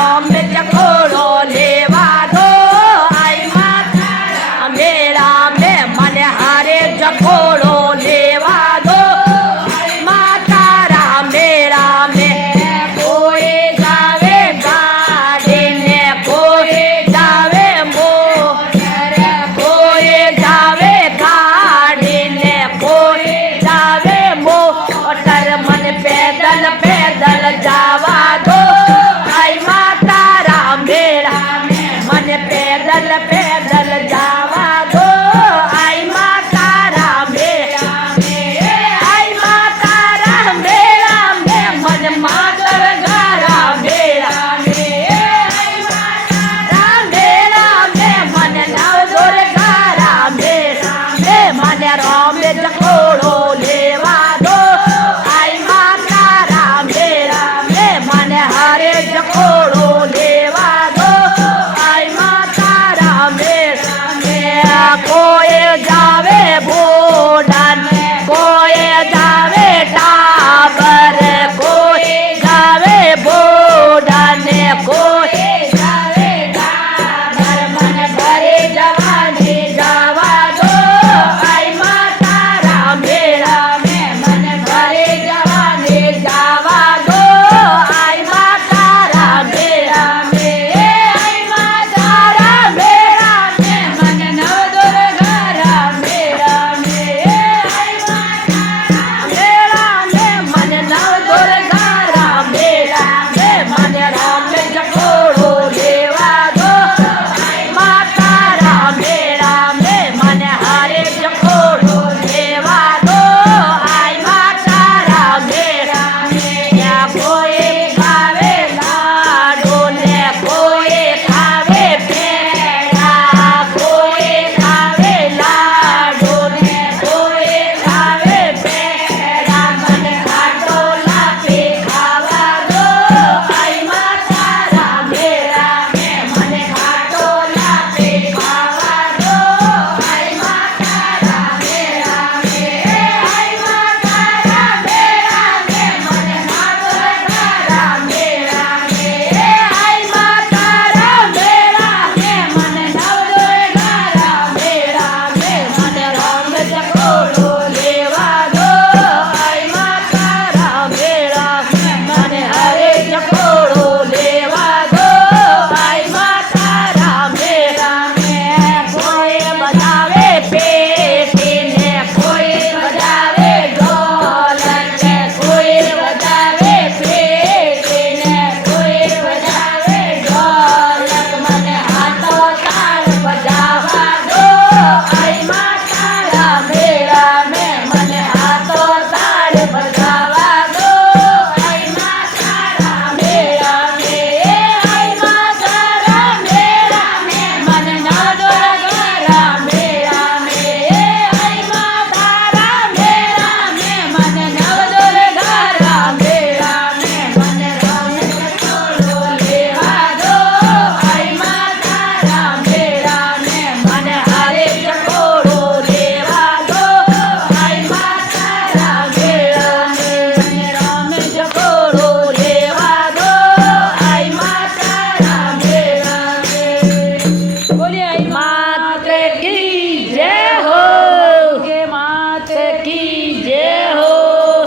રોમ ચકોડો લેવા દો આઈ માતા મેળા મે મને હારે ચકોડો લેવા દો માતા રા મેળા મે કોઈ જાવે ગાડીને કોઈ જાવે મોટર કોઈ જાવે ગાડીને કોઈ જાવે મોટર મને પેદલ પેદલ જાવા દો આઈ માતા રા મેળા મને પેદલ પેદલ જાવા દો આઈ માતા રા મેળા આઈ માતા રા મેળા મને માતર ગારા મેળા આઈ માતા રા મેળા મને નવદોર ગારા મેળા મને રોમ ચકોડો લેવા દો આઈ માતા રા મેળા મને હારે ચકોડો લેવા દો આઈ માતા રા મેળા કોઈ જાવે બોડાન કોઈ જાવે ટાબર કોઈ જાવે બોડાન કોઈ